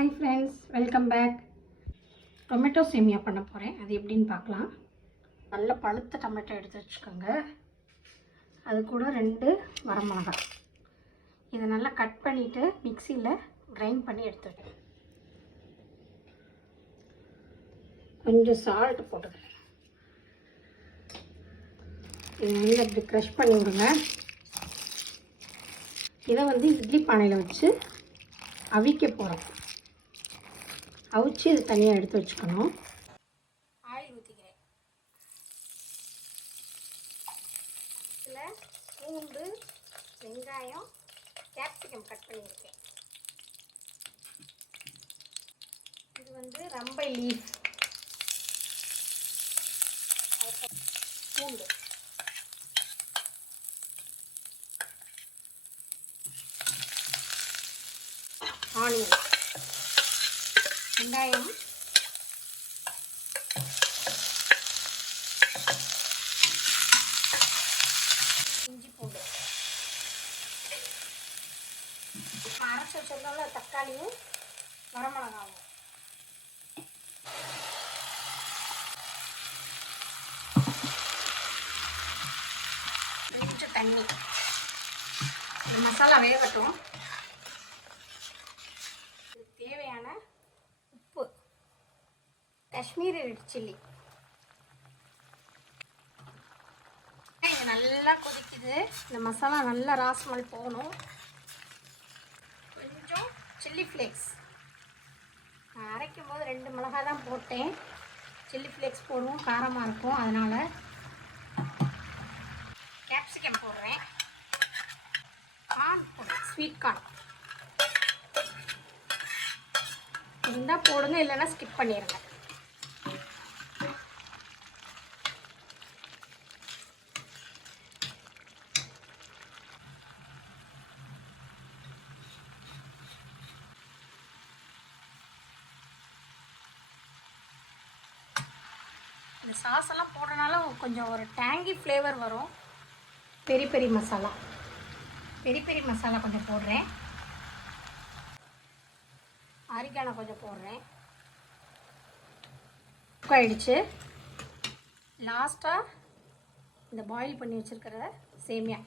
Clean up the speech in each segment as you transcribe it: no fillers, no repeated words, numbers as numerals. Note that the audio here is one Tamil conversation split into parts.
Hi friends, welcome back. Tomato சேமியா பண்ண போகிறேன். அது எப்படின்னு பார்க்கலாம். நல்ல பழுத்த டொமேட்டோ எடுத்து வச்சுக்கோங்க. அது கூட 2 வரமிளகாய். இதை நல்லா கட் பண்ணிவிட்டு மிக்சியில் கிரைண்ட் பண்ணி எடுத்து வைக்கிறேன். கொஞ்சம் சால்ட் போட்டுக்கிறேன். இதை நல்லா இப்படி க்ரஷ் பண்ணி விடுங்க. இதை இட்லி பானையில் வச்சு அவிக்க போகிறோம். அவிச்சு இது தனியாக எடுத்து வச்சுக்கணும். ஆயில் ஊற்றிக்கிறேன். இதில் பூண்டு, வெங்காயம், கேப்சிகம் கட் பண்ணியிருக்கேன். இது ரம்பை லீஃப், பூண்டு, ஆனியன், வெங்காயம், இஞ்சி பூண்டு, அரைச்சி வச்சிருந்தோம்ல தக்காளியும் வரமிளகாவும், கொஞ்சம் தண்ணி. இந்த மசாலா வேகட்டும். தேவையான உப்பு, காஷ்மீரி ரெட் சில்லி. இது நல்லா கொதிக்குது. இந்த மசாலா நல்லா ராஸ்மல் போகணும். கொஞ்சம் சில்லி ஃப்ளேக்ஸ். நான் அரைக்கும் போது 2 மிளகாய் தான் போட்டேன். சில்லி ஃப்ளேக்ஸ் போடுவோம், காரமாக இருக்கும். அதனால் கேப்சிகம் போடுறேன். கார்ன் போடுறேன், ஸ்வீட் கார்ன் இருந்தால் போடுங்க, இல்லைன்னா ஸ்கிப் பண்ணிடுங்க. இந்த சாஸ் எல்லாம் போடுறதுனால கொஞ்சம் ஒரு டேங்கி ஃப்ளேவர் வரும். பெரி பெரி மசாலா கொஞ்சம் போடுறேன். ஆரிகானோ கொஞ்சம் போடுறேன். ஆயிடுச்சு. லாஸ்ட்டாக இந்த பாயில் பண்ணி வச்சுருக்கிற சேமியா.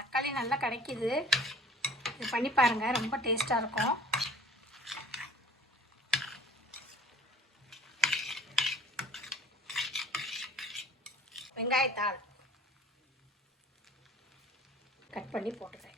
தக்காளி நல்லா கிடைக்கிது. இது பண்ணி பாருங்கள், ரொம்ப டேஸ்ட்டாக இருக்கும். வெங்காயத்தாள் கட் பண்ணி போட்டுக்கிறேன்.